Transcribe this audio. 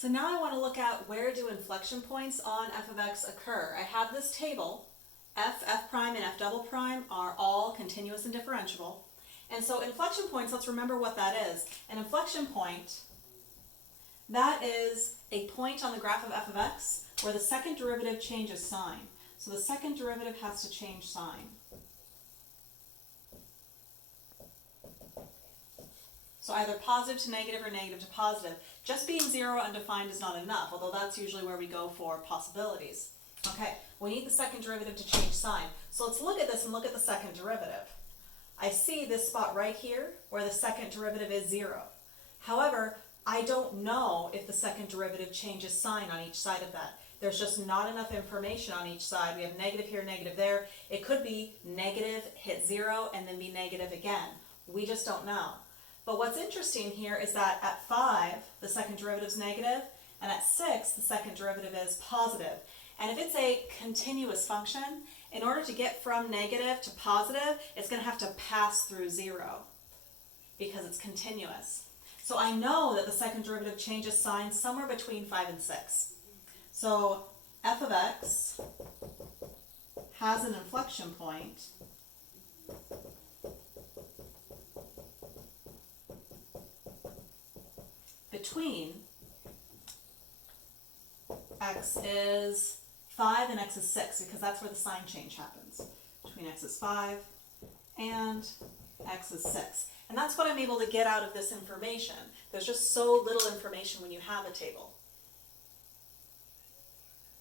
So now I want to look at where do inflection points on f of x occur. I have this table. F prime, and f double prime are all continuous and differentiable. And so inflection points, let's remember what that is. An inflection point, that is a point on the graph of f of x where the second derivative changes sign. So the second derivative has to change sign. So either positive to negative or negative to positive. Just being zero undefined is not enough, although that's usually where we go for possibilities. Okay, we need the second derivative to change sign. So let's look at this and look at the second derivative. I see this spot right here where the second derivative is 0. However, I don't know if the second derivative changes sign on each side of that. There's just not enough information on each side. We have negative here, negative there. It could be negative, hit 0, and then be negative again. We just don't know. But what's interesting here is that at 5, the second derivative is negative, and at 6, the second derivative is positive. And if it's a continuous function, in order to get from negative to positive, it's going to have to pass through 0 because it's continuous. So I know that the second derivative changes sign somewhere between 5 and 6. So f of x has an inflection point between x is 5 and x is 6, because that's where the sign change happens. Between x is 5 and x is 6. And that's what I'm able to get out of this information. There's just so little information when you have a table.